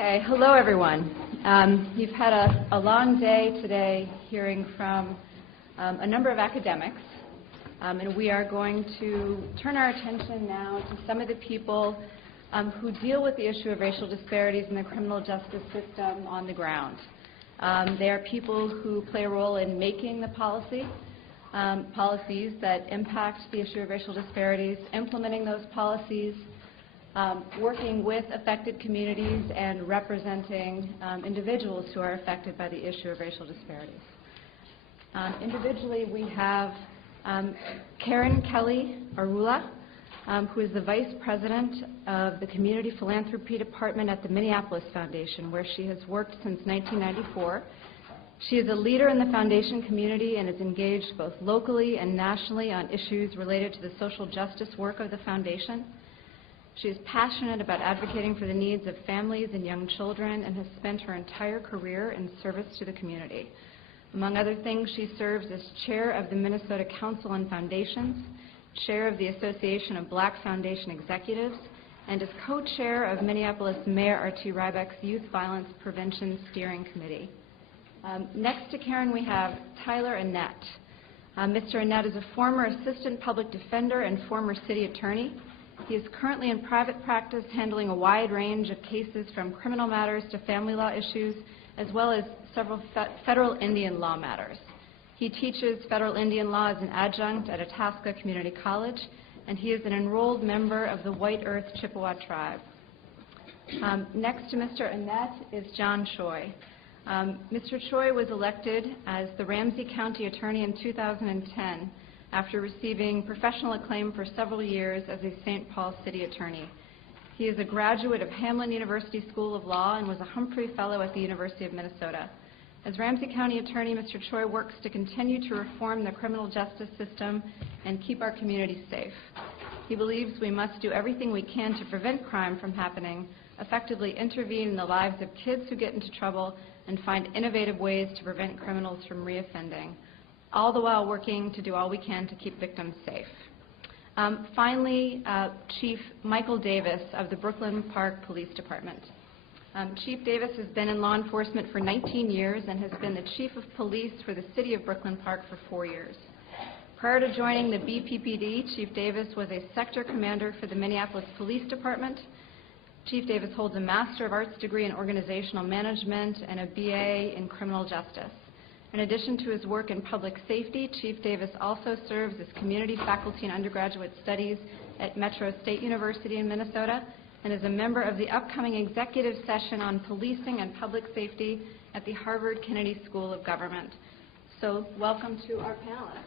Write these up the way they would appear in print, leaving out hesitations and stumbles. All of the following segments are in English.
Okay, hello everyone. You've had a long day today hearing from a number of academics, and we are going to turn our attention now to some of the people who deal with the issue of racial disparities in the criminal justice system on the ground. They are people who play a role in making the policies that impact the issue of racial disparities, implementing those policies, working with affected communities, and representing individuals who are affected by the issue of racial disparities. Individually, we have Kelley-Ariwoola, who is the Vice President of the Community Philanthropy Department at the Minneapolis Foundation, where she has worked since 1994. She is a leader in the foundation community and is engaged both locally and nationally on issues related to the social justice work of the foundation. She is passionate about advocating for the needs of families and young children and has spent her entire career in service to the community. Among other things, she serves as chair of the Minnesota Council on Foundations, chair of the Association of Black Foundation Executives, and is co-chair of Minneapolis Mayor R.T. Ryback's Youth Violence Prevention Steering Committee. Next to Karen, we have Tyler Annette. Mr. Annette is a former assistant public defender and former city attorney. He is currently in private practice handling a wide range of cases from criminal matters to family law issues, as well as several federal Indian law matters. He teaches federal Indian law as an adjunct at Itasca Community College, and he is an enrolled member of the White Earth Chippewa tribe. Next to Mr. Annette is John Choi. Mr. Choi was elected as the Ramsey County Attorney in 2010 after receiving professional acclaim for several years as a St. Paul City Attorney. He is a graduate of Hamline University School of Law and was a Humphrey Fellow at the University of Minnesota. As Ramsey County Attorney, Mr. Choi works to continue to reform the criminal justice system and keep our community safe. He believes we must do everything we can to prevent crime from happening, effectively intervene in the lives of kids who get into trouble, and find innovative ways to prevent criminals from reoffending, all the while working to do all we can to keep victims safe. Finally, Chief Michael Davis of the Brooklyn Park Police Department. Chief Davis has been in law enforcement for 19 years and has been the Chief of Police for the City of Brooklyn Park for 4 years. Prior to joining the BPPD, Chief Davis was a sector commander for the Minneapolis Police Department. Chief Davis holds a Master of Arts degree in Organizational Management and a BA in Criminal Justice. In addition to his work in public safety, Chief Davis also serves as community faculty in undergraduate studies at Metro State University in Minnesota and is a member of the upcoming executive session on policing and public safety at the Harvard Kennedy School of Government. So welcome to our panelists.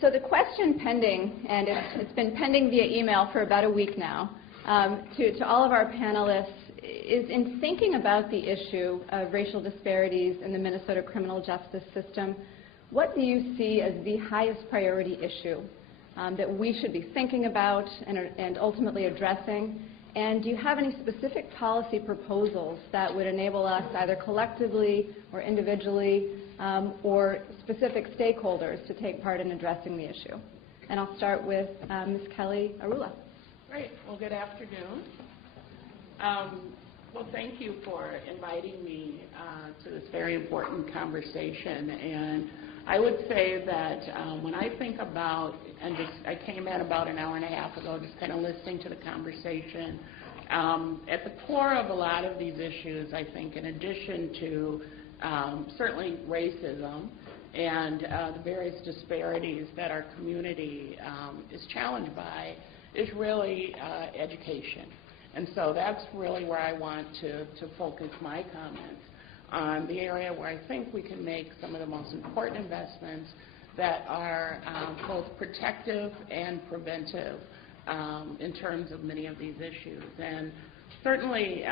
So the question pending, and it's been pending via email for about a week now, to all of our panelists, is in thinking about the issue of racial disparities in the Minnesota criminal justice system, what do you see as the highest priority issue that we should be thinking about and ultimately addressing? And do you have any specific policy proposals that would enable us, either collectively or individually, or specific stakeholders, to take part in addressing the issue? And I'll start with Ms. Kelley-Ariwoola. Great. Well, good afternoon. Well, thank you for inviting me to this very important conversation. And I would say that when I think about, and I came in about an hour and a half ago just kind of listening to the conversation, at the core of a lot of these issues, I think, in addition to certainly racism and the various disparities that our community is challenged by, is really education. And so that's really where I want to focus my comments on the area where I think we can make some of the most important investments that are both protective and preventive in terms of many of these issues. And certainly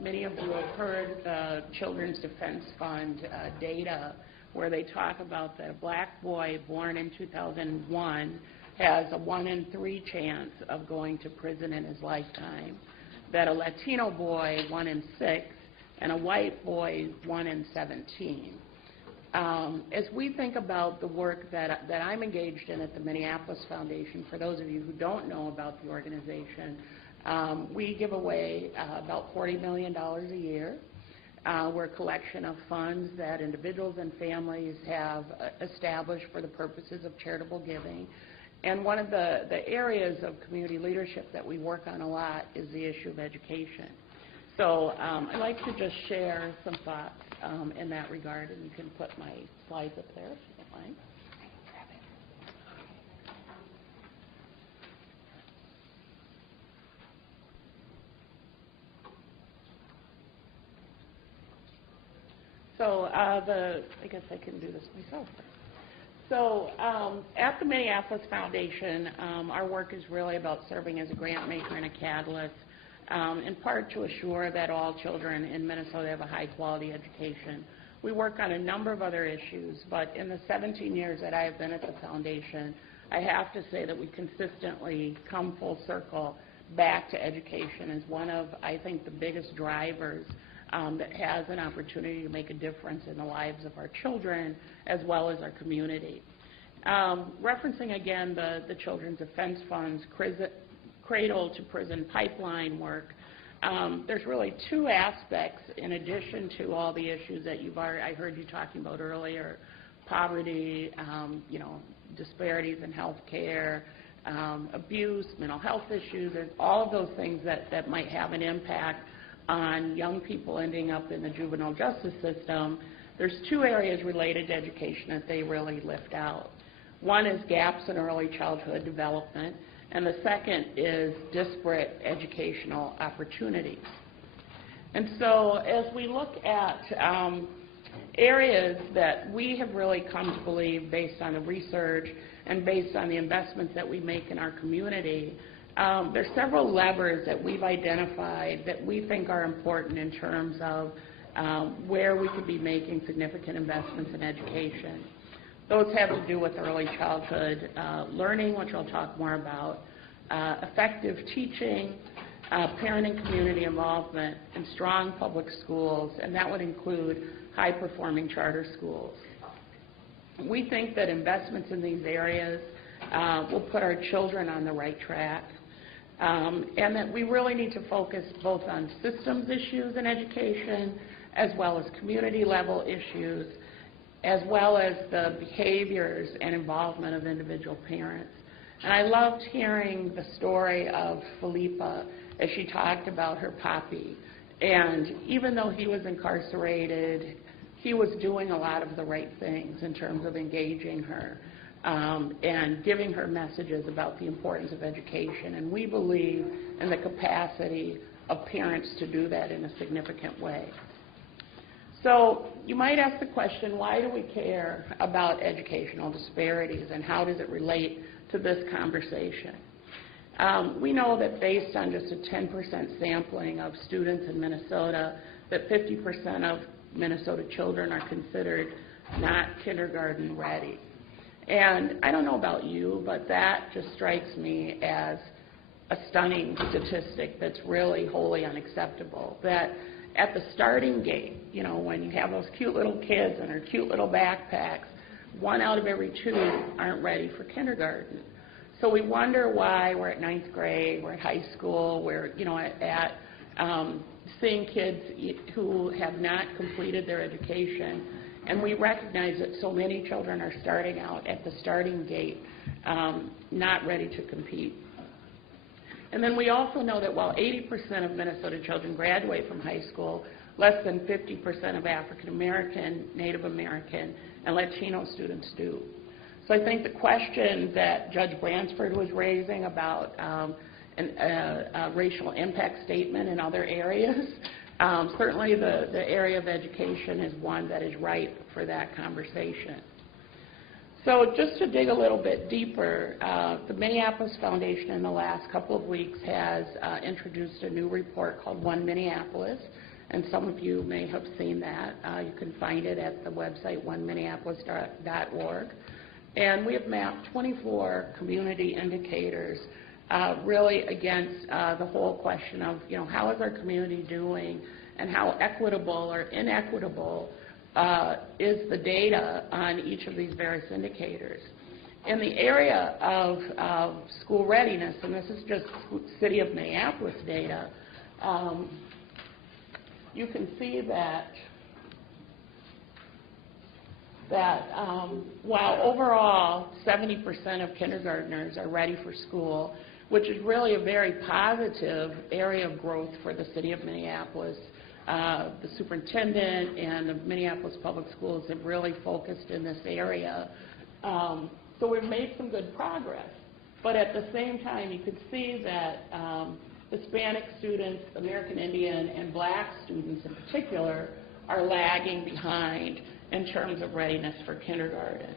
many of you have heard the Children's Defense Fund data where they talk about that a black boy born in 2001 has a 1 in 3 chance of going to prison in his lifetime, that a Latino boy 1 in 6, and a white boy 1 in 17. As we think about the work that I'm engaged in at the Minneapolis Foundation, for those of you who don't know about the organization, we give away about $40 million a year. We're a collection of funds that individuals and families have established for the purposes of charitable giving. And one of the areas of community leadership that we work on a lot is the issue of education. So I'd like to just share some thoughts in that regard, and you can put my slides up there if you don't mind. So I guess I can do this myself. So at the Minneapolis Foundation, our work is really about serving as a grant maker and a catalyst, in part to assure that all children in Minnesota have a high-quality education. We work on a number of other issues, but in the 17 years that I have been at the Foundation, I have to say that we consistently come full circle back to education as one of, I think, the biggest drivers that has an opportunity to make a difference in the lives of our children as well as our community. Referencing again the Children's Offense Fund's Cradle to Prison pipeline work, there's really two aspects in addition to all the issues that I heard you talking about earlier: poverty, disparities in health care, abuse, mental health issues. There's all of those things that might have an impact on young people ending up in the juvenile justice system. There's two areas related to education that they really lift out. One is gaps in early childhood development, and the second is disparate educational opportunities. And so as we look at areas that we have really come to believe, based on the research and based on the investments that we make in our community, there's several levers that we've identified that we think are important in terms of where we could be making significant investments in education. Those have to do with early childhood learning, which I'll talk more about, effective teaching, parent and community involvement, and strong public schools, and that would include high-performing charter schools. We think that investments in these areas will put our children on the right track, and that we really need to focus both on systems issues in education as well as community-level issues, as well as the behaviors and involvement of individual parents. And I loved hearing the story of Philippa as she talked about her papi. And even though he was incarcerated, he was doing a lot of the right things in terms of engaging her and giving her messages about the importance of education. And we believe in the capacity of parents to do that in a significant way. So you might ask the question, why do we care about educational disparities, and how does it relate to this conversation? We know that based on just a 10% sampling of students in Minnesota, that 50% of Minnesota children are considered not kindergarten ready. And I don't know about you, but that just strikes me as a stunning statistic that's really wholly unacceptable. That at the starting gate, when you have those cute little kids and their cute little backpacks, 1 out of every 2 aren't ready for kindergarten. So we wonder why we're at 9th grade, we're at high school, we're at seeing kids who have not completed their education, and we recognize that so many children are starting out at the starting gate not ready to compete. And then we also know that while 80% of Minnesota children graduate from high school, less than 50% of African American, Native American, and Latino students do. So I think the question that Judge Bransford was raising about a racial impact statement in other areas, certainly the area of education is one that is ripe for that conversation. So just to dig a little bit deeper, the Minneapolis Foundation in the last couple of weeks has introduced a new report called One Minneapolis, and some of you may have seen that. You can find it at the website oneminneapolis.org. And we have mapped 24 community indicators really against the whole question of, how is our community doing, and how equitable or inequitable is the data on each of these various indicators. In the area of school readiness, and this is just City of Minneapolis data, you can see that while overall 70% of kindergartners are ready for school, which is really a very positive area of growth for the City of Minneapolis, the superintendent and the Minneapolis Public Schools have really focused in this area. So we've made some good progress. But at the same time, you can see that Hispanic students, American Indian, and Black students in particular are lagging behind in terms of readiness for kindergarten.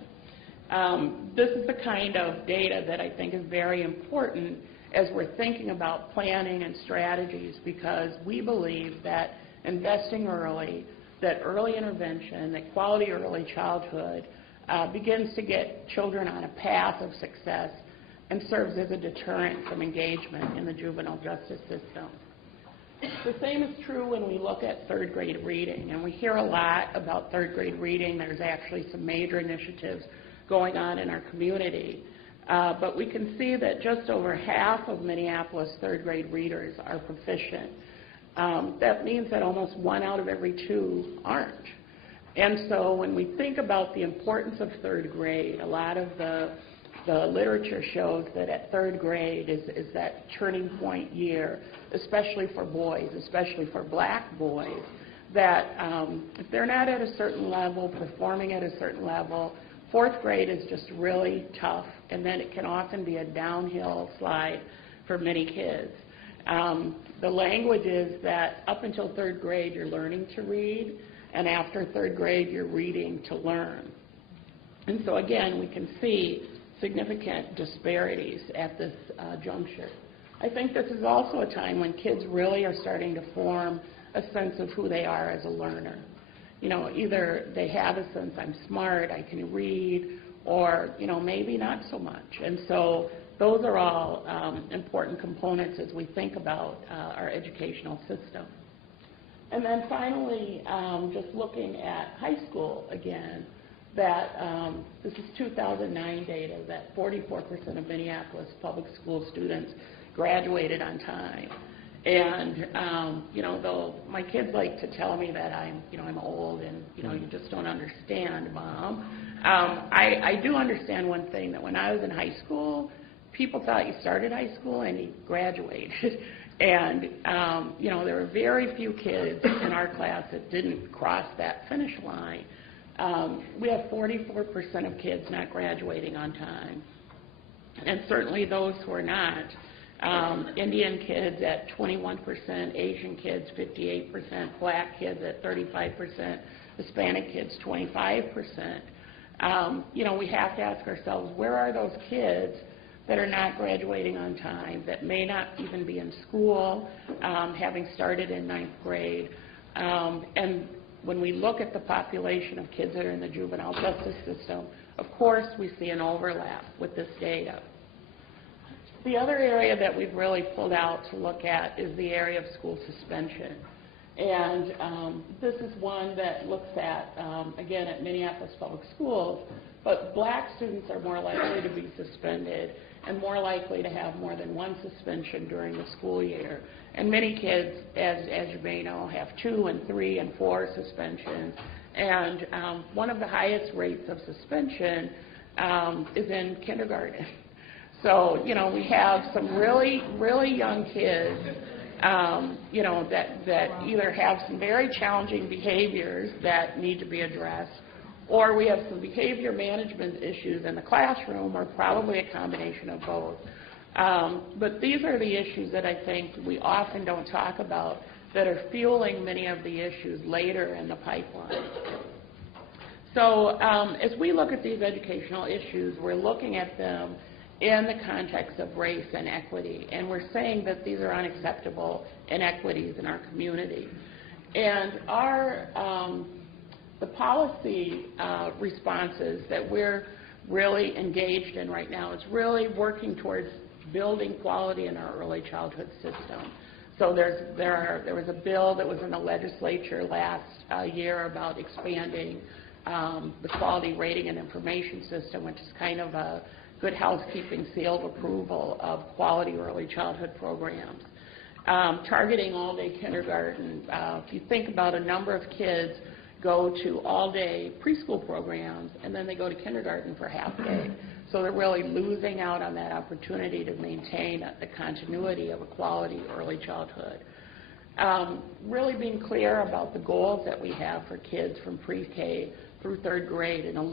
This is the kind of data that I think is very important as we're thinking about planning and strategies, because we believe that investing early, that early intervention, that quality early childhood begins to get children on a path of success and serves as a deterrent from engagement in the juvenile justice system. The same is true when we look at third grade reading, and we hear a lot about third grade reading. There's actually some major initiatives going on in our community. But we can see that just over half of Minneapolis third grade readers are proficient. That means that almost 1 out of every 2 aren't. And so when we think about the importance of third grade, a lot of the literature shows that at third grade is that turning point year, especially for boys, especially for Black boys, that if they're not at a certain level, performing at a certain level, fourth grade is just really tough, and then it can often be a downhill slide for many kids. The language is that up until third grade, you're learning to read, and after third grade, you're reading to learn. And so again, we can see significant disparities at this juncture. I think this is also a time when kids really are starting to form a sense of who they are as a learner. You know, either they have a sense, I'm smart, I can read, or, you know, maybe not so much. And so those are all important components as we think about our educational system. And then finally, just looking at high school again, that this is 2009 data, that 44% of Minneapolis public school students graduated on time. And, you know, though my kids like to tell me that I'm old and, you know, you just don't understand, Mom. I do understand one thing, that when I was in high school, people thought you started high school and you graduated. And, you know, there were very few kids in our class that didn't cross that finish line. We have 44% of kids not graduating on time. And certainly those who are not, Indian kids at 21%, Asian kids 58%, Black kids at 35%, Hispanic kids 25%. You know, we have to ask ourselves, where are those kids that are not graduating on time, that may not even be in school, having started in 9th grade? And when we look at the population of kids that are in the juvenile justice system, of course we see an overlap with this data. The other area that we've really pulled out to look at is the area of school suspension. And this is one that looks at, again, at Minneapolis Public Schools, but Black students are more likely to be suspended and more likely to have more than one suspension during the school year. And many kids, as you may know, have 2 and 3 and 4 suspensions. And one of the highest rates of suspension is in kindergarten. So, you know, we have some really, really young kids, you know, that either have some very challenging behaviors that need to be addressed, or we have some behavior management issues in the classroom, or probably a combination of both. But these are the issues that I think we often don't talk about that are fueling many of the issues later in the pipeline. So as we look at these educational issues, we're looking at them in the context of race and equity, and we're saying that these are unacceptable inequities in our community. And our the policy responses that we're really engaged in right now is really working towards building quality in our early childhood system. So there was a bill that was in the legislature last year about expanding the quality rating and information system, which is kind of a good housekeeping seal of approval of quality early childhood programs. Targeting all-day kindergarten, if you think about a number of kids go to all-day preschool programs and then they go to kindergarten for half day. So they're really losing out on that opportunity to maintain the continuity of a quality early childhood. Really being clear about the goals that we have for kids from pre-K through third grade and from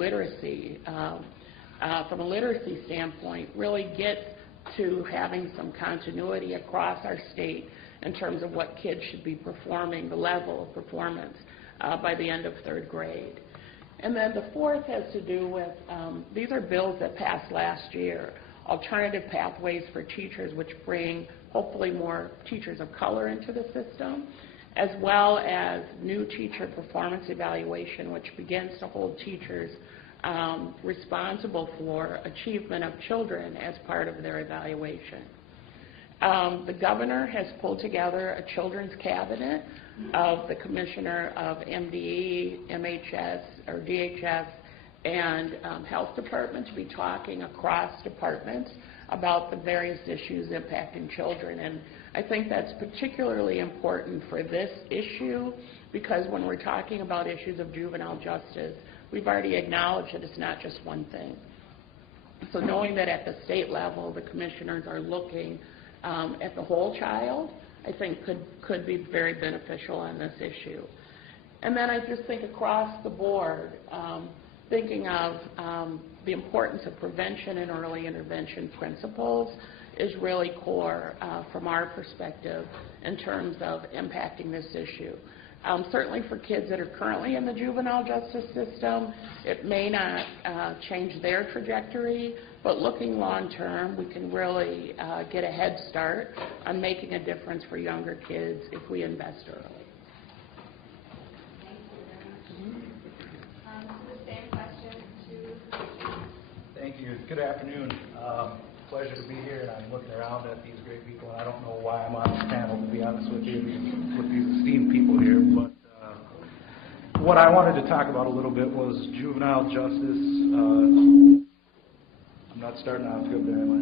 a literacy standpoint, really get to having some continuity across our state in terms of what kids should be performing, the level of performance by the end of third grade. And then the fourth has to do with, these are bills that passed last year, alternative pathways for teachers, which bring hopefully more teachers of color into the system, as well as new teacher performance evaluation, which begins to hold teachers responsible for achievement of children as part of their evaluation. The governor has pulled together a children's cabinet of the commissioner of MDE, MHS, or DHS, and health department to be talking across departments about the various issues impacting children. And I think that's particularly important for this issue because when we're talking about issues of juvenile justice, we've already acknowledged that it's not just one thing. So knowing that at the state level, the commissioners are looking at the whole child, I think could be very beneficial on this issue. And then I just think across the board, thinking of the importance of prevention and early intervention principles is really core from our perspective in terms of impacting this issue. Certainly for kids that are currently in the juvenile justice system, it may not change their trajectory, but looking long term, we can really get a head start on making a difference for younger kids if we invest early. Thank you very much. The same question to Thank you. Good afternoon. Pleasure to be here, and I'm looking around at these great people, and I don't know why I'm on this panel, to be honest with you, with these esteemed people here, but what I wanted to talk about a little bit was juvenile justice. I'm not starting off good there, am I?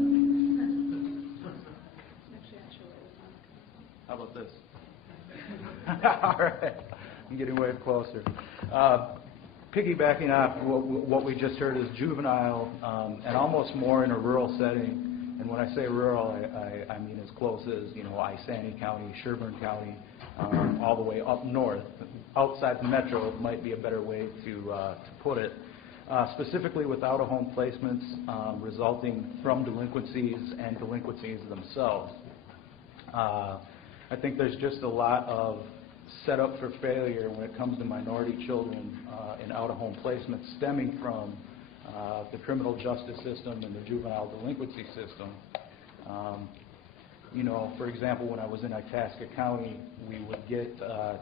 How about this? All right. I'm getting way closer. Piggybacking off what we just heard is juvenile, and almost more in a rural setting. And when I say rural, I mean as close as, Isani County, Sherburne County, all the way up north. Outside the metro might be a better way to put it. Specifically with out-of-home placements resulting from delinquencies and delinquencies themselves. I think there's just a lot of set up for failure when it comes to minority children in out-of-home placement stemming from the criminal justice system and the juvenile delinquency system. For example, when I was in Itasca County, we would get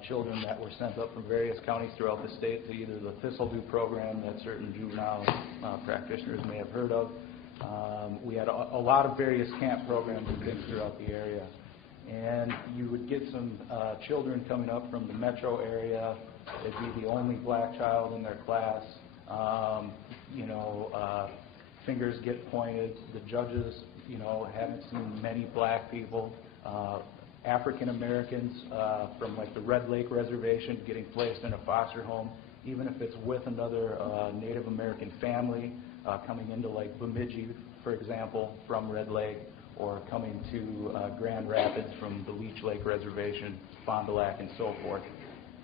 children that were sent up from various counties throughout the state to either the Thistledew program that certain juvenile practitioners may have heard of. We had a lot of various camp programs and things throughout the area. And you would get some children coming up from the metro area. They'd be the only black child in their class. Fingers get pointed. The judges, haven't seen many black people. African Americans from like the Red Lake Reservation getting placed in a foster home, even if it's with another Native American family coming into like Bemidji, for example, from Red Lake, or coming to Grand Rapids from the Leech Lake Reservation, Fond du Lac, and so forth.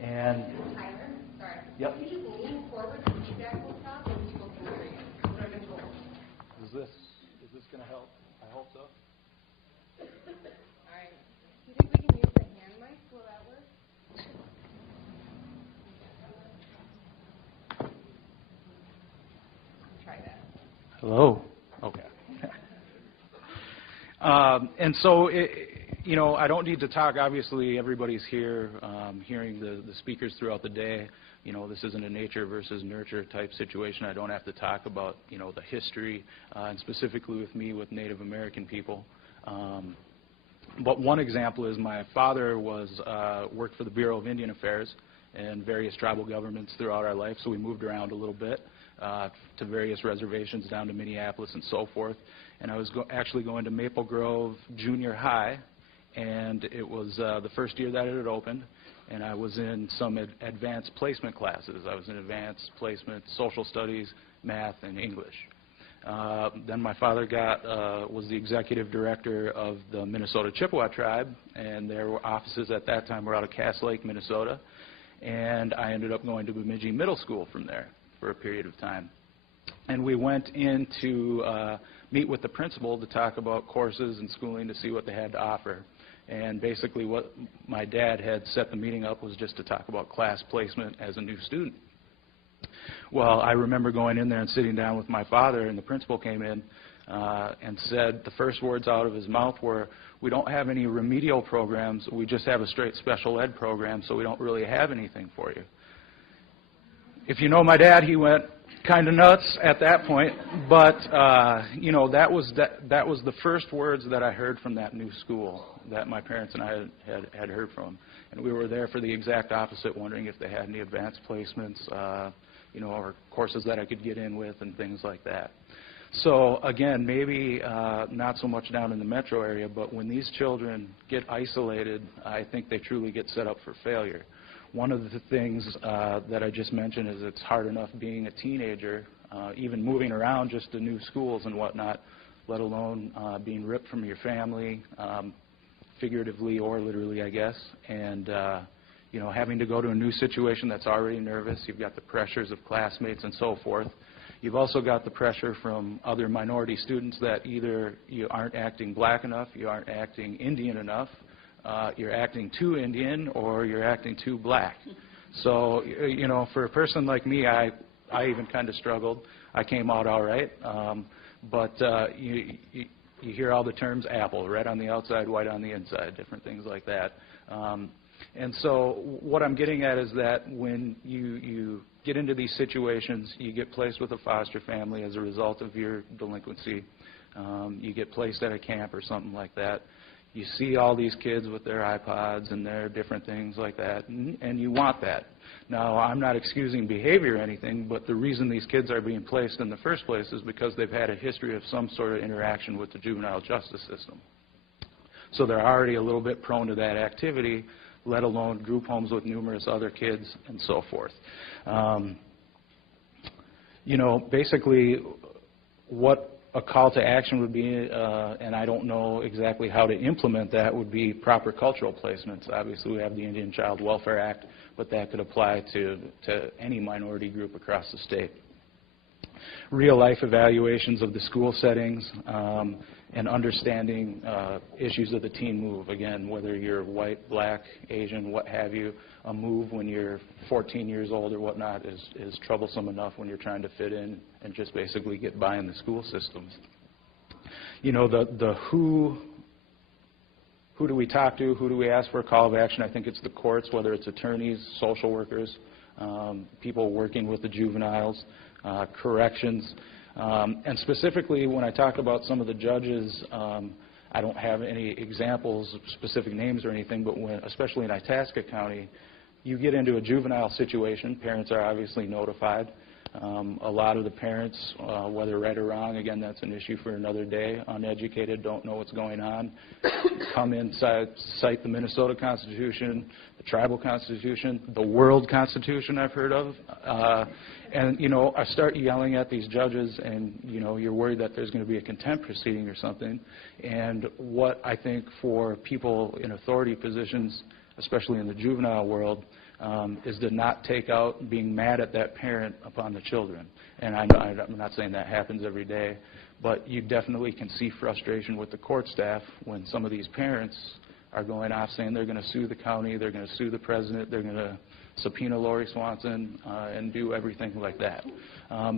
And Tyler, sorry. Yep. Can you just lean forward and feedback will stop and people can hear you? That's what I've been told. Is this going to help? I hope so. All right. Do you think we can use the hand mic? Will that work? Try that. Hello. Okay. And so, I don't need to talk. Obviously, everybody's here hearing the speakers throughout the day. This isn't a nature versus nurture type situation. I don't have to talk about, the history, and specifically with me with Native American people. But one example is my father worked for the Bureau of Indian Affairs and various tribal governments throughout our life, so we moved around a little bit to various reservations down to Minneapolis and so forth. And I was actually going to Maple Grove Junior High, and it was the first year that it had opened, and I was in some advanced placement classes. I was in advanced placement, social studies, math, and English. Then my father was the executive director of the Minnesota Chippewa tribe, and their offices at that time were out of Cass Lake, Minnesota. And I ended up going to Bemidji Middle School from there for a period of time. And we went in to meet with the principal to talk about courses and schooling to see what they had to offer. And basically what my dad had set the meeting up was just to talk about class placement as a new student. Well, I remember going in there and sitting down with my father, and the principal came in and said the first words out of his mouth were, "We don't have any remedial programs, we just have a straight special ed program, so we don't really have anything for you." If you know my dad, he went kind of nuts at that point, but you know, that was the first words that I heard from that new school that my parents and I had heard from. And we were there for the exact opposite, wondering if they had any advanced placements, you know, or courses that I could get in with and things like that. So again, maybe not so much down in the metro area, but when these children get isolated, I think they truly get set up for failure. One of the things that I just mentioned is it's hard enough being a teenager, even moving around just to new schools and whatnot, let alone being ripped from your family, figuratively or literally, I guess, and you know, having to go to a new situation that's already nervous. You've got the pressures of classmates and so forth. You've also got the pressure from other minority students that either you aren't acting black enough, you aren't acting Indian enough, you're acting too Indian, or you're acting too black. So, you know, for a person like me, I even kind of struggled. I came out all right, but you hear all the terms apple, red on the outside, white on the inside, different things like that. And so what I'm getting at is that when you get into these situations, you get placed with a foster family as a result of your delinquency. You get placed at a camp or something like that. You see all these kids with their iPods and their different things like that, and you want that. Now, I'm not excusing behavior or anything, but the reason these kids are being placed in the first place is because they've had a history of some sort of interaction with the juvenile justice system. So they're already a little bit prone to that activity, let alone group homes with numerous other kids and so forth. You know, basically what a call to action would be, and I don't know exactly how to implement that, would be proper cultural placements. Obviously, we have the Indian Child Welfare Act, but that could apply to any minority group across the state. Real-life evaluations of the school settings and understanding issues of the teen move. Again, whether you're white, black, Asian, what have you, a move when you're 14 years old or whatnot is troublesome enough when you're trying to fit in and just basically get by in the school systems. You know, the who do we talk to, who do we ask for a call of action? I think it's the courts, whether it's attorneys, social workers, people working with the juveniles, corrections. And specifically, when I talk about some of the judges, I don't have any examples of specific names or anything, but especially in Itasca County, you get into a juvenile situation, parents are obviously notified. A lot of the parents, whether right or wrong, again, that's an issue for another day, uneducated, don't know what's going on, come inside, cite the Minnesota Constitution, the Tribal Constitution, the World Constitution I've heard of, and, you know, I start yelling at these judges, and, you know, you're worried that there's going to be a contempt proceeding or something. And what I think for people in authority positions, especially in the juvenile world, is to not take out being mad at that parent upon the children. And I'm not saying that happens every day, but you definitely can see frustration with the court staff when some of these parents are going off saying they're going to sue the county, they're going to sue the president, they're going to subpoena Lori Swanson and do everything like that.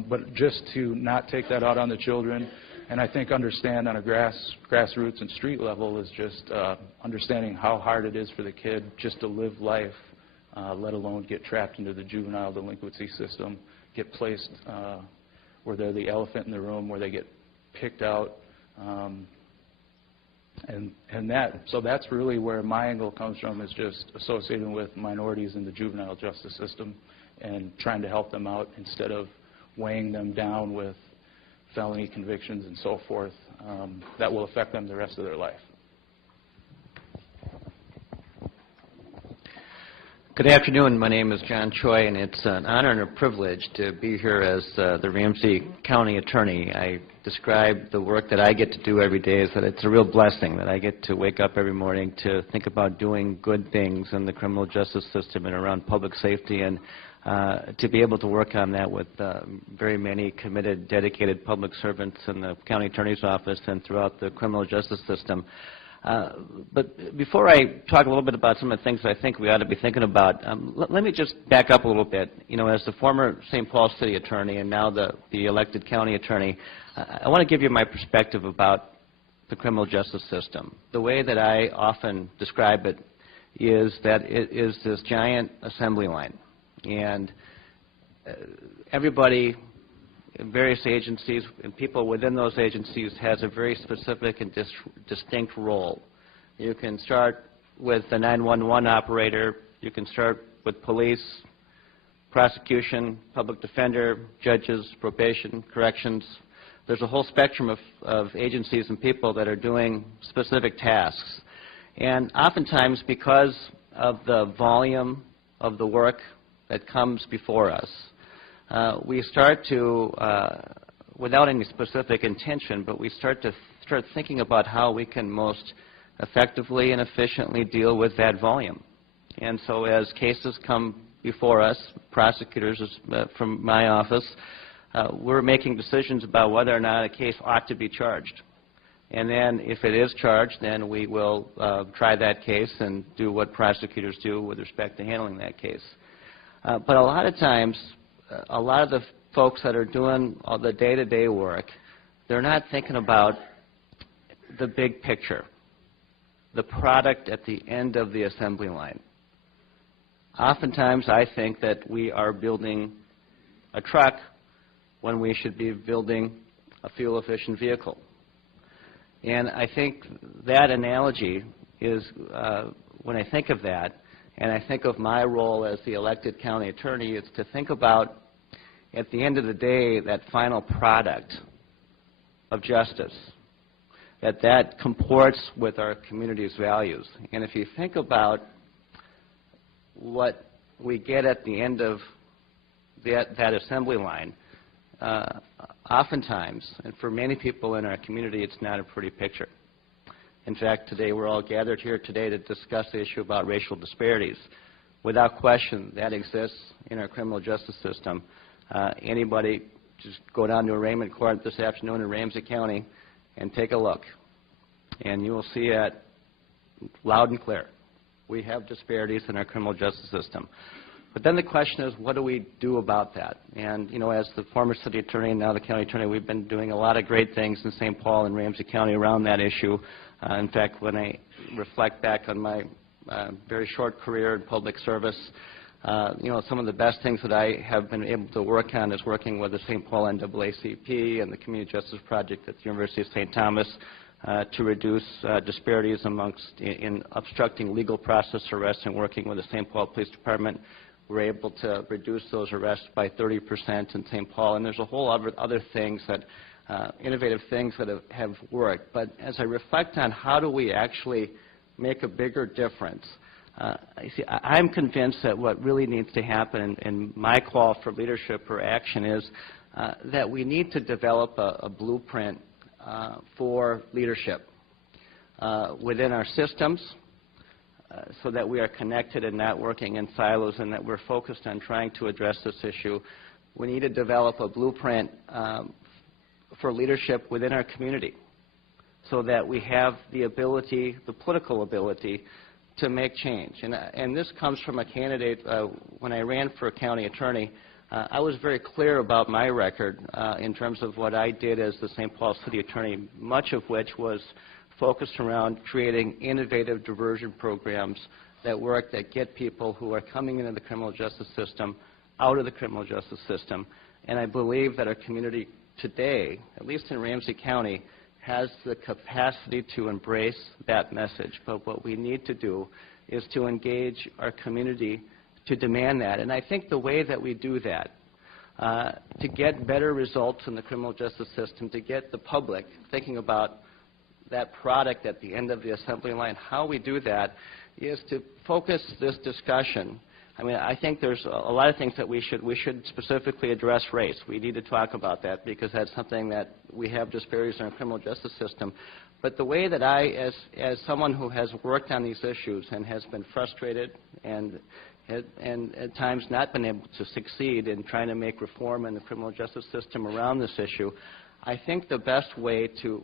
But just to not take that out on the children, and I think understand on a grassroots and street level is just understanding how hard it is for the kid just to live life, let alone get trapped into the juvenile delinquency system, get placed where they're the elephant in the room, where they get picked out. So that's really where my angle comes from, is just associating with minorities in the juvenile justice system and trying to help them out instead of weighing them down with felony convictions and so forth that will affect them the rest of their life. Good afternoon. My name is John Choi, and it's an honor and a privilege to be here as the Ramsey County Attorney. I describe the work that I get to do every day as that it's a real blessing that I get to wake up every morning to think about doing good things in the criminal justice system and around public safety, and to be able to work on that with very many committed, dedicated public servants in the county attorney's office and throughout the criminal justice system. But before I talk a little bit about some of the things I think we ought to be thinking about, let me just back up a little bit. You know, as the former St. Paul City Attorney and now the elected county attorney, I want to give you my perspective about the criminal justice system. The way that I often describe it is that it is this giant assembly line, and everybody, various agencies and people within those agencies has a very specific and distinct role. You can start with the 911 operator, you can start with police, prosecution, public defender, judges, probation, corrections. There's a whole spectrum of agencies and people that are doing specific tasks. And oftentimes, because of the volume of the work that comes before us, we start to, without any specific intention, but we start thinking about how we can most effectively and efficiently deal with that volume. And so as cases come before us, prosecutors from my office, we're making decisions about whether or not a case ought to be charged. And then if it is charged, then we will try that case and do what prosecutors do with respect to handling that case. But a lot of times, a lot of the folks that are doing all the day-to-day work, they're not thinking about the big picture, the product at the end of the assembly line. Oftentimes, I think that we are building a truck when we should be building a fuel-efficient vehicle. And I think that analogy is, when I think of that, and I think of my role as the elected county attorney, it's to think about, at the end of the day, that final product of justice, that comports with our community's values. And if you think about what we get at the end of that assembly line, oftentimes, and for many people in our community, it's not a pretty picture. In fact, today we're all gathered here today to discuss the issue about racial disparities. Without question, that exists in our criminal justice system. Anybody, just go down to arraignment court this afternoon in Ramsey County and take a look, and you will see it loud and clear. We have disparities in our criminal justice system. But then the question is, what do we do about that? And, you know, as the former city attorney and now the county attorney, we've been doing a lot of great things in St. Paul and Ramsey County around that issue. In fact, when I reflect back on my very short career in public service, you know, some of the best things that I have been able to work on is working with the St. Paul NAACP and the Community Justice Project at the University of St. Thomas to reduce disparities in obstructing legal process arrests, and working with the St. Paul Police Department. We're able to reduce those arrests by 30% in St. Paul, and there's a whole other things that, innovative things that have worked. But as I reflect on how do we actually make a bigger difference, I'm convinced that what really needs to happen, and my call for leadership or action is that we need to develop a blueprint for leadership within our systems, so that we are connected and not working in silos, and that we're focused on trying to address this issue. We need to develop a blueprint for leadership within our community, so that we have the ability, the political ability, to make change. And this comes from a candidate. When I ran for county attorney, I was very clear about my record in terms of what I did as the St. Paul City Attorney, much of which was focused around creating innovative diversion programs that work, that get people who are coming into the criminal justice system out of the criminal justice system. And I believe that our community today, at least in Ramsey County, has the capacity to embrace that message. But what we need to do is to engage our community to demand that. And I think the way that we do that, to get better results in the criminal justice system, to get the public thinking about that product at the end of the assembly line, how we do that is to focus this discussion. I mean, I think there's a lot of things that we should specifically address race. We need to talk about that because that's something that we have disparities in our criminal justice system. But the way that I, as someone who has worked on these issues and has been frustrated and at times not been able to succeed in trying to make reform in the criminal justice system around this issue, I think the best way to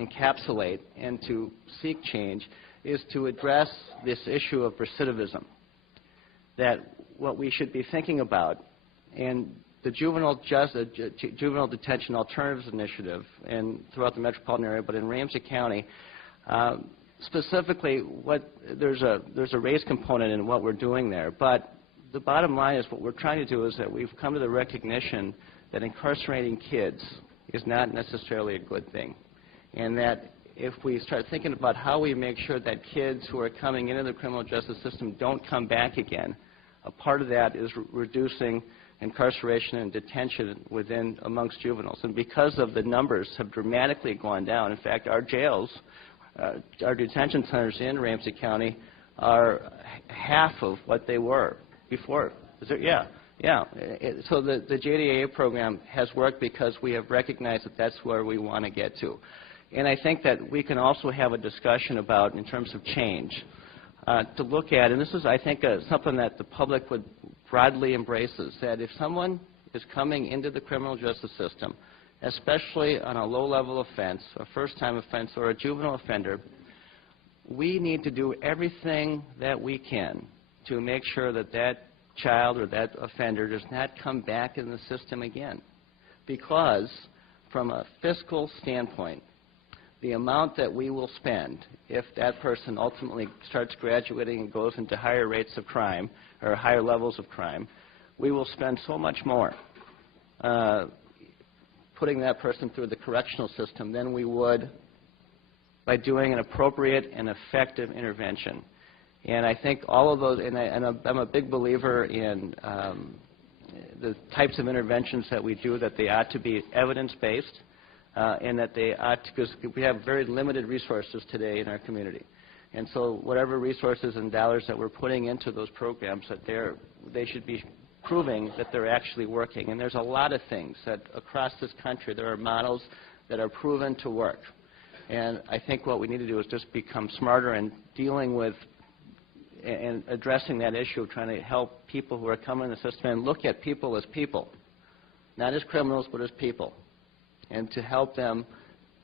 encapsulate and to seek change is to address this issue of recidivism. That what we should be thinking about, and the Juvenile Detention Alternatives Initiative and throughout the metropolitan area, but in Ramsey County, specifically, there's a race component in what we're doing there. But the bottom line is what we're trying to do is that we've come to the recognition that incarcerating kids is not necessarily a good thing. And that if we start thinking about how we make sure that kids who are coming into the criminal justice system don't come back again, a part of that is reducing incarceration and detention amongst juveniles. And because of the numbers have dramatically gone down, in fact, our jails, our detention centers in Ramsey County are half of what they were before. So the JDAA program has worked because we have recognized that that's where we want to get to. And I think that we can also have a discussion about, in terms of change, to look at, and this is, I think, something that the public would broadly embrace, is that if someone is coming into the criminal justice system, especially on a low-level offense, a first-time offense, or a juvenile offender, we need to do everything that we can to make sure that that child or that offender does not come back in the system again. Because from a fiscal standpoint, the amount that we will spend if that person ultimately starts graduating and goes into higher rates of crime or higher levels of crime, we will spend so much more putting that person through the correctional system than we would by doing an appropriate and effective intervention. And I think all of those, and I'm a big believer in the types of interventions that we do, that they ought to be evidence-based, and that they ought to, because we have very limited resources today in our community. And so whatever resources and dollars that we're putting into those programs, that they should be proving that they're actually working. And there's a lot of things that across this country, there are models that are proven to work. And I think what we need to do is just become smarter in dealing with and addressing that issue of trying to help people who are coming in the system and look at people as people, not as criminals, but as people, and to help them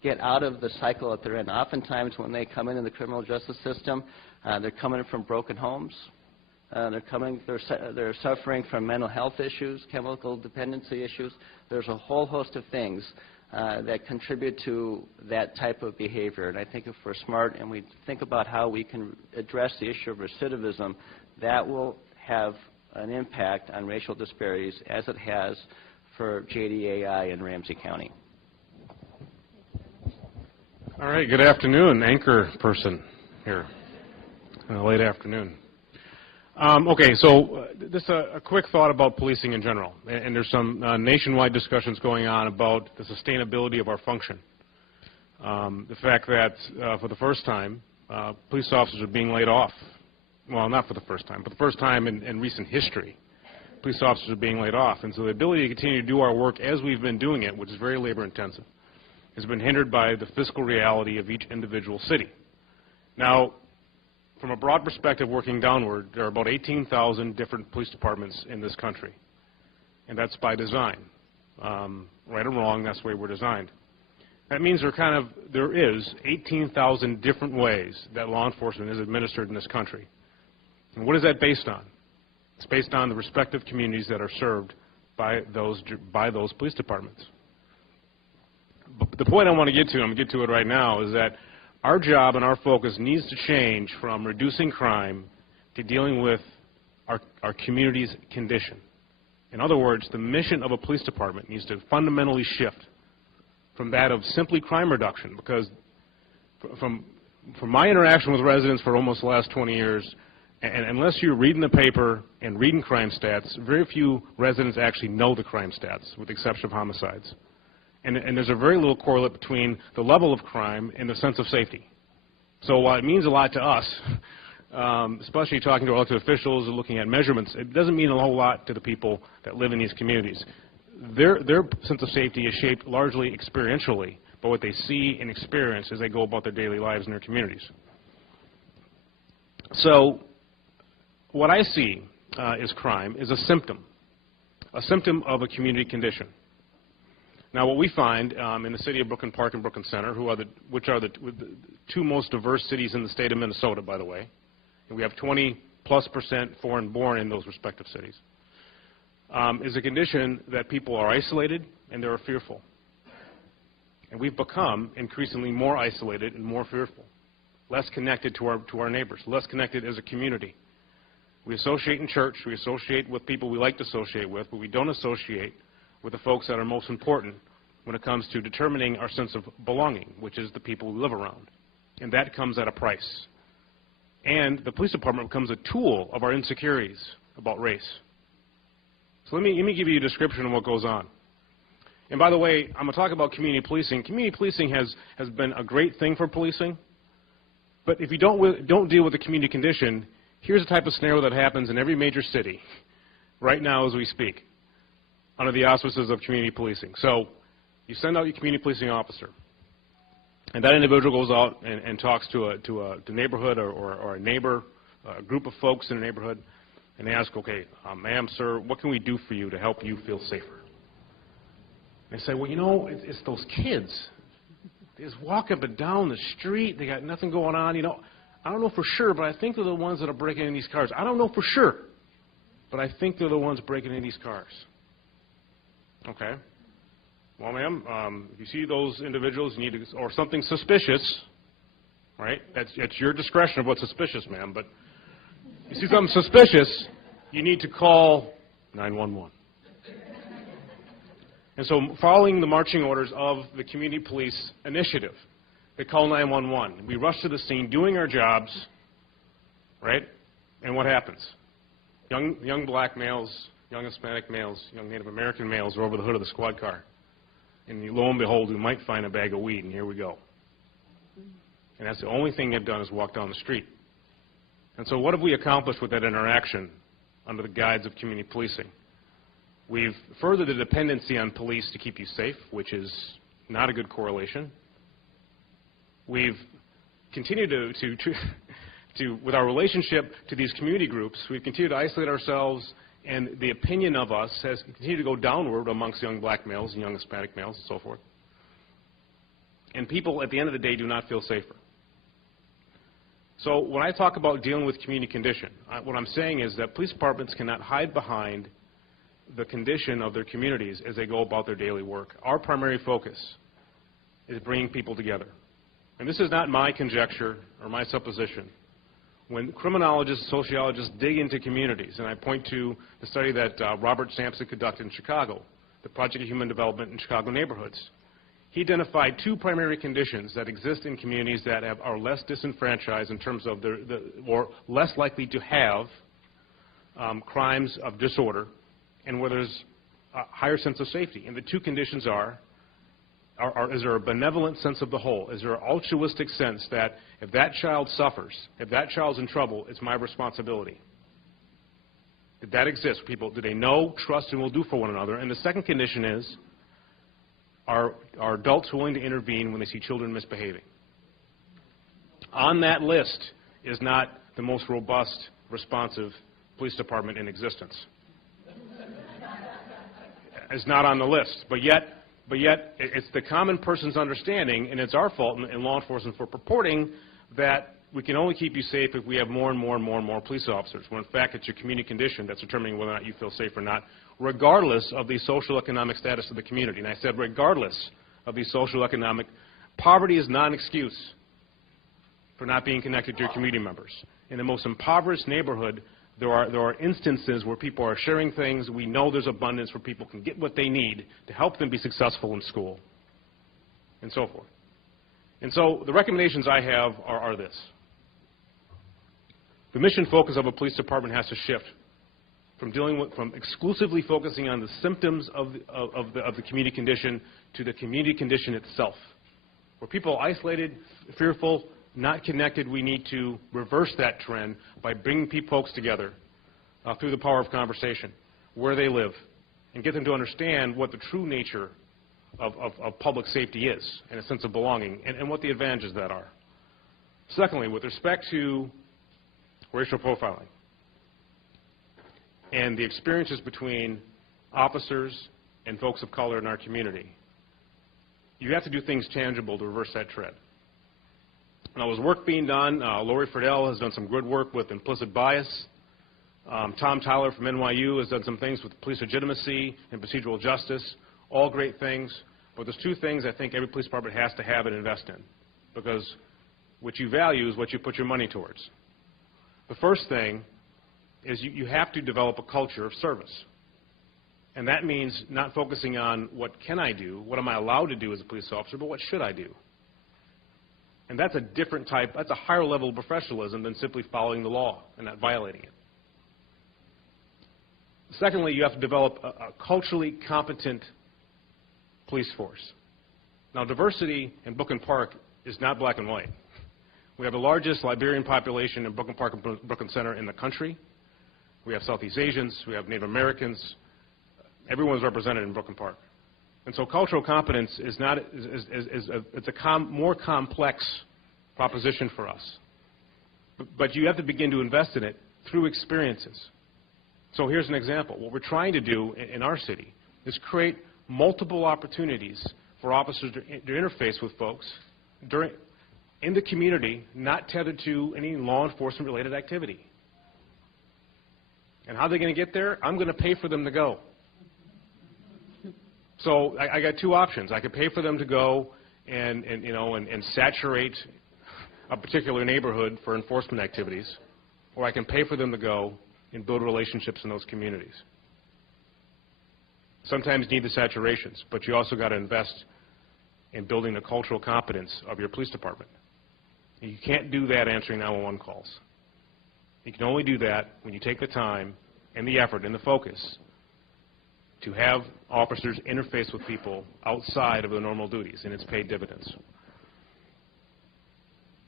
get out of the cycle that they're in. Oftentimes when they come into the criminal justice system, they're coming from broken homes. They're suffering from mental health issues, chemical dependency issues. There's a whole host of things that contribute to that type of behavior. And I think if we're smart and we think about how we can address the issue of recidivism, that will have an impact on racial disparities as it has for JDAI in Ramsey County. All right, good afternoon, anchor person here, late afternoon. Okay, so just a quick thought about policing in general. And there's some nationwide discussions going on about the sustainability of our function. The fact that for the first time, police officers are being laid off. Well, not for the first time, but the first time in recent history, police officers are being laid off. And so the ability to continue to do our work as we've been doing it, which is very labor intensive, has been hindered by the fiscal reality of each individual city. Now, from a broad perspective working downward, there are about 18,000 different police departments in this country. And that's by design. Right or wrong, that's the way we're designed. That means there is 18,000 different ways that law enforcement is administered in this country. And what is that based on? It's based on the respective communities that are served by those police departments. But the point I want to get to, and I'm going to get to it right now, is that our job and our focus needs to change from reducing crime to dealing with our community's condition. In other words, the mission of a police department needs to fundamentally shift from that of simply crime reduction, because from my interaction with residents for almost the last 20 years, and unless you're reading the paper and reading crime stats, very few residents actually know the crime stats, with the exception of homicides. And there's a very little correlate between the level of crime and the sense of safety. So while it means a lot to us, especially talking to elected officials and looking at measurements, it doesn't mean a whole lot to the people that live in these communities. Their sense of safety is shaped largely experientially by what they see and experience as they go about their daily lives in their communities. So what I see as crime is a symptom of a community condition. Now, what we find in the city of Brooklyn Park and Brooklyn Center, which are the two most diverse cities in the state of Minnesota, by the way, and we have 20+% foreign-born in those respective cities, is a condition that people are isolated and they're fearful. And we've become increasingly more isolated and more fearful, less connected to our neighbors, less connected as a community. We associate in church, we associate with people we like to associate with, but we don't associate with the folks that are most important when it comes to determining our sense of belonging, which is the people we live around. And that comes at a price. And the police department becomes a tool of our insecurities about race. So let me give you a description of what goes on. And by the way, I'm going to talk about community policing. Community policing has been a great thing for policing, but if you don't deal with the community condition, here's the type of scenario that happens in every major city right now as we speak, under the auspices of community policing. So you send out your community policing officer, and that individual goes out and talks to a neighborhood or a neighbor, a group of folks in a neighborhood, and they ask, okay, ma'am, sir, what can we do for you to help you feel safer? And they say, well, you know, it's those kids. They just walk up and down the street. They got nothing going on. You know, I don't know for sure, but I think they're the ones that are breaking in these cars. I don't know for sure, but I think they're the ones breaking in these cars. Okay. Well, ma'am, if you see those individuals, you need to, or something suspicious, right? That's your discretion of what's suspicious, ma'am. But if you see something suspicious, you need to call 911. And so, following the marching orders of the community police initiative, they call 911. We rush to the scene, doing our jobs, right? And what happens? Young black males, young Hispanic males, young Native American males are over the hood of the squad car. And lo and behold, we might find a bag of weed, and here we go. And that's the only thing they've done is walk down the street. And so what have we accomplished with that interaction under the guise of community policing? We've furthered the dependency on police to keep you safe, which is not a good correlation. We've continued to with our relationship to these community groups, we've continued to isolate ourselves, and the opinion of us has continued to go downward amongst young black males and young Hispanic males and so forth. And people, at the end of the day, do not feel safer. So when I talk about dealing with community condition, what I'm saying is that police departments cannot hide behind the condition of their communities as they go about their daily work. Our primary focus is bringing people together. And this is not my conjecture or my supposition. When criminologists and sociologists dig into communities, and I point to the study that Robert Sampson conducted in Chicago, the Project of Human Development in Chicago neighborhoods, he identified two primary conditions that exist in communities that are less disenfranchised in terms of or less likely to have crimes of disorder, and where there's a higher sense of safety. And the two conditions is there a benevolent sense of the whole? Is there an altruistic sense that if that child suffers, if that child's in trouble, it's my responsibility? Did that exist? People, do they know, trust, and will do for one another? And the second condition is, are adults willing to intervene when they see children misbehaving? On that list is not the most robust, responsive police department in existence. It's not on the list, but yet it's the common person's understanding, and it's our fault in law enforcement for purporting that we can only keep you safe if we have more and more and more and more police officers, when in fact it's your community condition that's determining whether or not you feel safe or not, regardless of the social economic status of the community. And I said regardless of the social economic, poverty is not an excuse for not being connected to your community members. In the most impoverished neighborhood, there are instances where people are sharing things. We know there's abundance where people can get what they need to help them be successful in school. and so forth. And so the recommendations I have are this. The mission focus of a police department has to shift from exclusively focusing on the symptoms of the community condition to the community condition itself. Where people are isolated, fearful, not connected, we need to reverse that trend by bringing folks together through the power of conversation, where they live, and get them to understand what the true nature of public safety is and a sense of belonging and what the advantages that are. Secondly, with respect to racial profiling and the experiences between officers and folks of color in our community, you have to do things tangible to reverse that trend. Now, there's work being done. Lori Friedel has done some good work with implicit bias. Tom Tyler from NYU has done some things with police legitimacy and procedural justice. All great things, but there's two things I think every police department has to have and invest in, because what you value is what you put your money towards. The first thing is you have to develop a culture of service. And that means not focusing on what can I do, what am I allowed to do as a police officer, but what should I do? And that's a different type, that's a higher level of professionalism than simply following the law and not violating it. Secondly, you have to develop a culturally competent police force. Now, diversity in Brooklyn Park is not black and white. We have the largest Liberian population in Brooklyn Park and Brooklyn Center in the country. We have Southeast Asians, we have Native Americans. Everyone's represented in Brooklyn Park. And so cultural competence is not, it's a more complex proposition for us. But you have to begin to invest in it through experiences. So here's an example. What we're trying to do in our city is create multiple opportunities for officers to interface with folks in the community, not tethered to any law enforcement related activity. And how are they going to get there? I'm going to pay for them to go. So I got two options. I could pay for them to go and saturate a particular neighborhood for enforcement activities, or I can pay for them to go and build relationships in those communities. Sometimes you need the saturations, but you also got to invest in building the cultural competence of your police department. You can't do that answering 911 calls. You can only do that when you take the time and the effort and the focus to have officers interface with people outside of their normal duties, and it's paid dividends.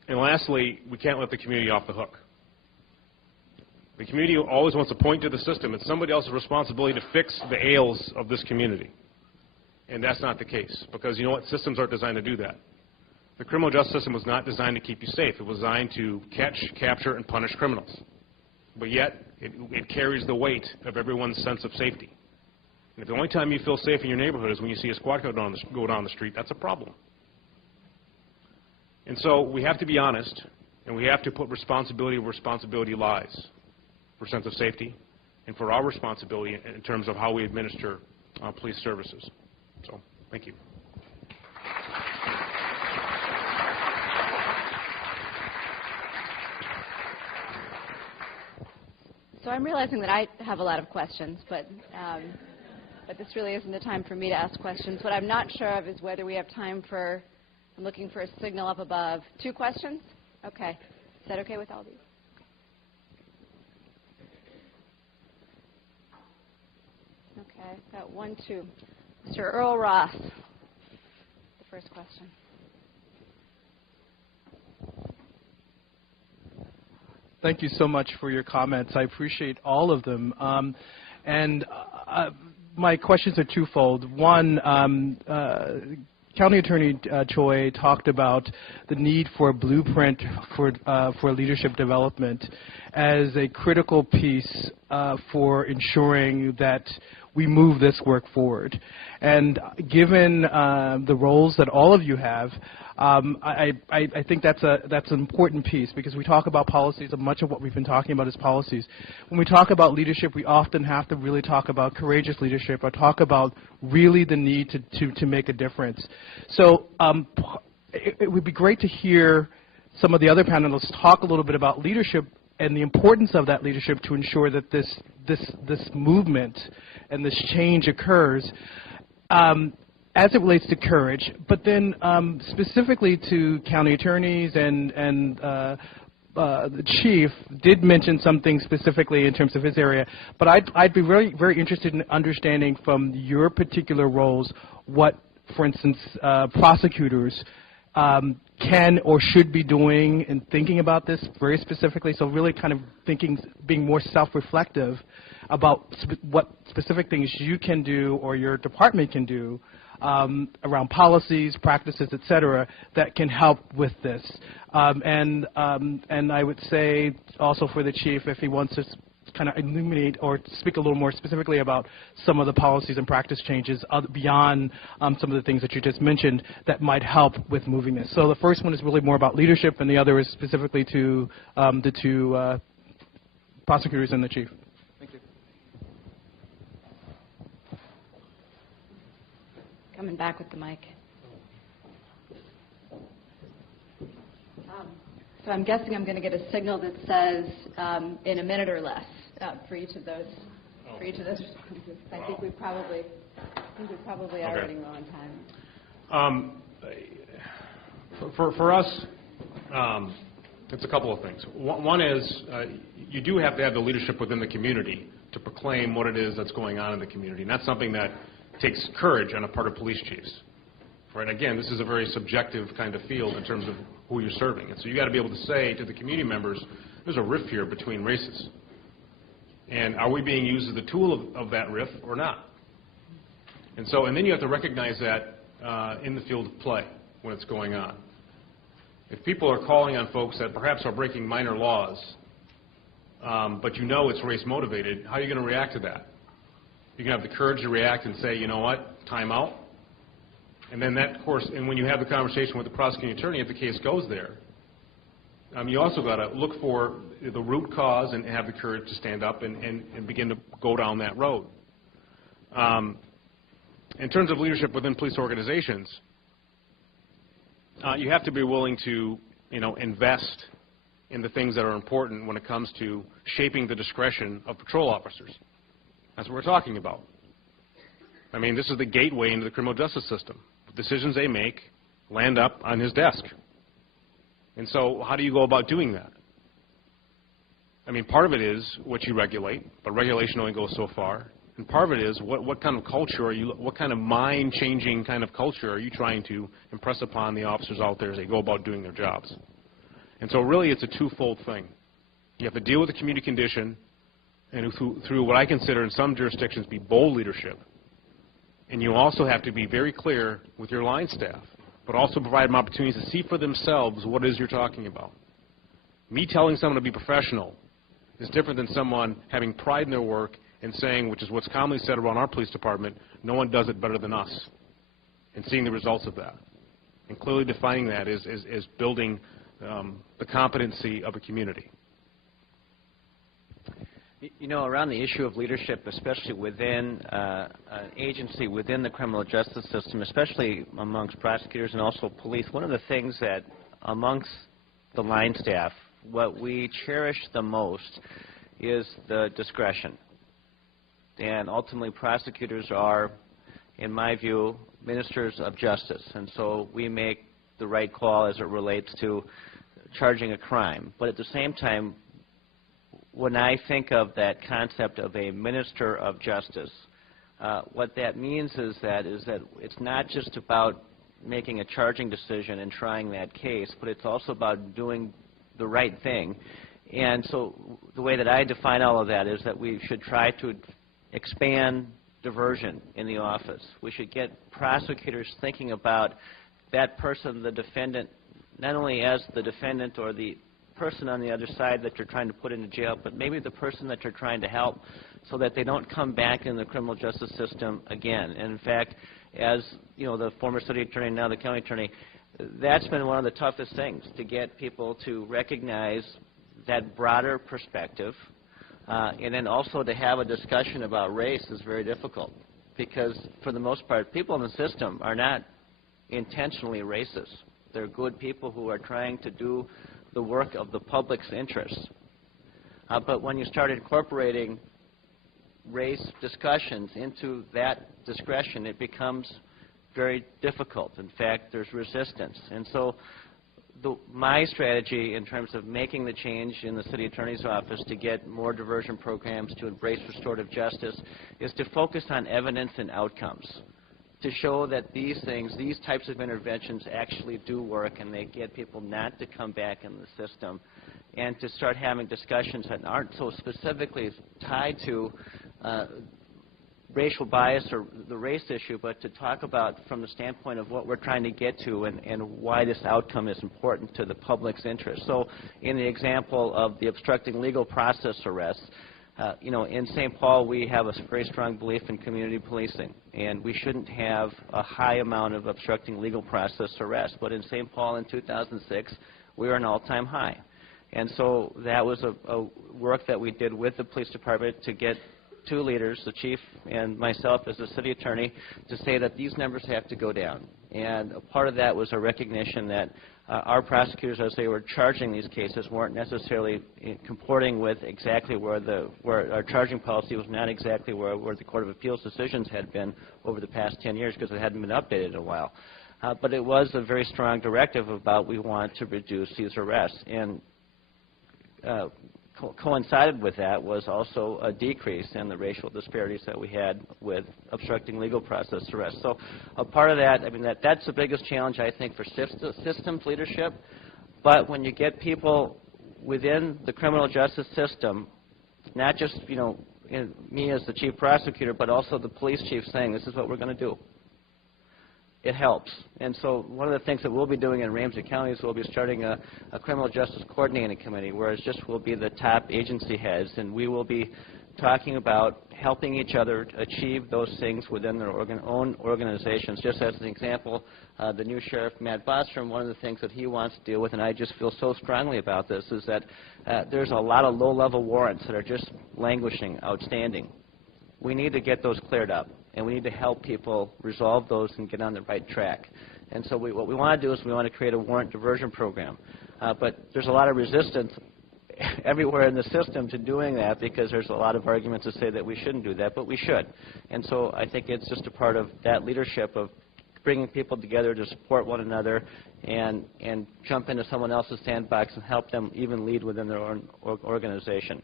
And lastly, we can't let the community off the hook. The community always wants to point to the system. It's somebody else's responsibility to fix the ails of this community. And that's not the case, because you know what? Systems aren't designed to do that. The criminal justice system was not designed to keep you safe. It was designed to catch, capture, and punish criminals. But yet, it carries the weight of everyone's sense of safety. And if the only time you feel safe in your neighborhood is when you see a squad car go down the street, that's a problem. And so we have to be honest, and we have to put responsibility where responsibility lies for sense of safety and for our responsibility in terms of how we administer police services. So, thank you. So I'm realizing that I have a lot of questions, but this really isn't the time for me to ask questions. What I'm not sure of is whether we have time for, I'm looking for a signal up above. 2 questions? Okay. Is that okay with all these? Okay, got 1, 2. Mr. Earl Ross, the first question. Thank you so much for your comments. I appreciate all of them. My questions are twofold. One, County Attorney Choi talked about the need for a blueprint for leadership development as a critical piece for ensuring that we move this work forward. And given the roles that all of you have, I think that's an important piece, because we talk about policies, and much of what we've been talking about is policies. When we talk about leadership, we often have to really talk about courageous leadership, or talk about really the need to make a difference. So it would be great to hear some of the other panelists talk a little bit about leadership and the importance of that leadership to ensure that this movement and this change occurs. as it relates to courage, but then specifically to county attorneys and the chief did mention something specifically in terms of his area, but I'd be very, very interested in understanding from your particular roles what, for instance, prosecutors can or should be doing and thinking about this very specifically. So really kind of thinking, being more self-reflective about what specific things you can do or your department can do around policies, practices, et cetera, that can help with this. And I would say also for the chief, if he wants to kind of illuminate or speak a little more specifically about some of the policies and practice changes beyond some of the things that you just mentioned that might help with moving this. So the first one is really more about leadership, and the other is specifically to the two prosecutors and the chief. Thank you. Coming back with the mic. So I'm guessing I'm going to get a signal that says in a minute or less for each of those. For each of those responses. I think we probably are running low on time. For us, it's a couple of things. One is you do have to have the leadership within the community to proclaim what it is that's going on in the community, and that's something that takes courage on the part of police chiefs. Right? Again, this is a very subjective kind of field in terms of who you're serving. And so you got to be able to say to the community members, there's a rift here between races. And are we being used as the tool of that rift or not? And then you have to recognize that in the field of play when it's going on. If people are calling on folks that perhaps are breaking minor laws, but you know it's race motivated, how are you going to react to that? You're going to have the courage to react and say, you know what, time out. And then that, of course, and when you have the conversation with the prosecuting attorney, if the case goes there, you also got to look for the root cause and have the courage to stand up and begin to go down that road. In terms of leadership within police organizations, you have to be willing to, invest in the things that are important when it comes to shaping the discretion of patrol officers. That's what we're talking about. I mean, this is the gateway into the criminal justice system. The decisions they make land up on his desk. And so how do you go about doing that? I mean, part of it is what you regulate, but regulation only goes so far. And part of it is what kind of culture are you, what kind of mind-changing kind of culture are you trying to impress upon the officers out there as they go about doing their jobs? And so really it's a twofold thing. You have to deal with the community condition and through what I consider in some jurisdictions be bold leadership. And you also have to be very clear with your line staff, but also provide them opportunities to see for themselves what it is you're talking about. Me telling someone to be professional is different than someone having pride in their work and saying, which is what's commonly said around our police department, no one does it better than us, and seeing the results of that. And clearly defining that is building the competency of a community. Around the issue of leadership, especially within an agency within the criminal justice system, especially amongst prosecutors and also police, one of the things that amongst the line staff, what we cherish the most is the discretion. And ultimately, prosecutors are, in my view, ministers of justice. And so we make the right call as it relates to charging a crime. But at the same time, when I think of that concept of a minister of justice, what that means is that it's not just about making a charging decision and trying that case, but it's also about doing the right thing. And so the way that I define all of that is that we should try to expand diversion in the office. We should get prosecutors thinking about that person, the defendant, not only as the defendant or the person on the other side that you're trying to put into jail, but maybe the person that you're trying to help so that they don't come back in the criminal justice system again. And in fact, as the former city attorney, now the county attorney, that's been one of the toughest things, to get people to recognize that broader perspective. And then also to have a discussion about race is very difficult because, for the most part, people in the system are not intentionally racist. They're good people who are trying to do the work of the public's interests. But when you start incorporating race discussions into that discretion, it becomes very difficult. In fact, there's resistance. And so my strategy in terms of making the change in the city attorney's office to get more diversion programs to embrace restorative justice is to focus on evidence and outcomes, to show that these things, these types of interventions actually do work and they get people not to come back in the system, and to start having discussions that aren't so specifically tied to racial bias or the race issue, but to talk about from the standpoint of what we're trying to get to and why this outcome is important to the public's interest. So in the example of the obstructing legal process arrests, you know, in St. Paul we have a very strong belief in community policing, and we shouldn't have a high amount of obstructing legal process arrests. But in St. Paul in 2006, we were an all-time high. And so that was a work that we did with the police department to get two leaders, the chief and myself as the city attorney, to say that these numbers have to go down. And a part of that was a recognition that our prosecutors, as they were charging these cases, weren't necessarily comporting with exactly where our charging policy was not exactly where the Court of Appeals decisions had been over the past 10 years, because it hadn't been updated in a while. But it was a very strong directive about we want to reduce these arrests. And coincided with that was also a decrease in the racial disparities that we had with obstructing legal process arrests. So a part of that, I mean, that's the biggest challenge, I think, for systems leadership. But when you get people within the criminal justice system, not just, you know, me as the chief prosecutor, but also the police chief saying this is what we're going to do, it helps. And so one of the things that we'll be doing in Ramsey County is we'll be starting a criminal justice coordinating committee, where it's just will be the top agency heads, and we will be talking about helping each other achieve those things within their own organizations. Just as an example, the new sheriff, Matt Bostrom, one of the things that he wants to deal with, and I just feel so strongly about this, is that there's a lot of low-level warrants that are just languishing, outstanding. We need to get those cleared up, and we need to help people resolve those and get on the right track. And so what we want to do is we want to create a warrant diversion program. But there's a lot of resistance everywhere in the system to doing that, because there's a lot of arguments to say that we shouldn't do that, but we should. And so I think it's just a part of that leadership of bringing people together to support one another and jump into someone else's sandbox and help them even lead within their own organization.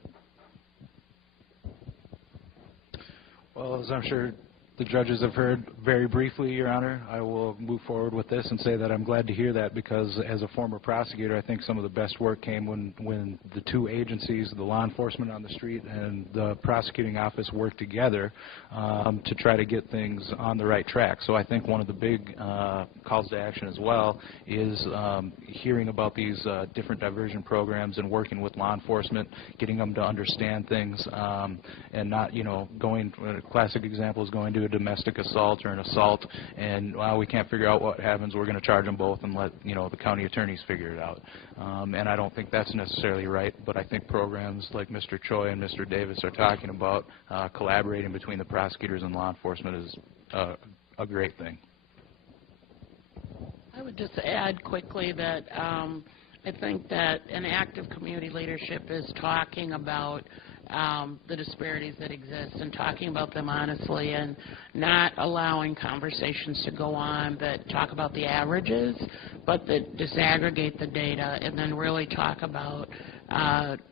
Well, as I'm sure the judges have heard very briefly, Your Honor, I will move forward with this and say that I'm glad to hear that, because as a former prosecutor, I think some of the best work came when the two agencies, the law enforcement on the street and the prosecuting office, worked together to try to get things on the right track. So I think one of the big calls to action as well is hearing about these different diversion programs and working with law enforcement, getting them to understand things, and not, you know, going, a classic example is going to a domestic assault or an assault, and we can't figure out what happens, we're going to charge them both and let, you know, the county attorneys figure it out. And I don't think that's necessarily right, but I think programs like Mr. Choi and Mr. Davis are talking about, collaborating between the prosecutors and law enforcement, is a great thing. I would just add quickly that I think that an active community leadership is talking about the disparities that exist and talking about them honestly, and not allowing conversations to go on that talk about the averages, but that disaggregate the data and then really talk about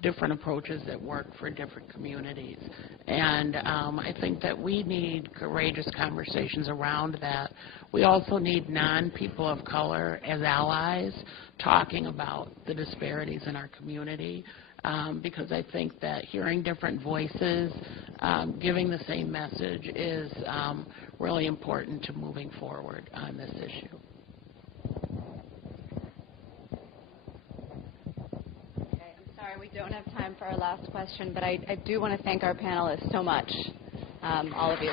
different approaches that work for different communities. And I think that we need courageous conversations around that. We also need non-people of color as allies talking about the disparities in our community. Because I think that hearing different voices, giving the same message is really important to moving forward on this issue. Okay, I'm sorry we don't have time for our last question, but I do want to thank our panelists so much, all of you.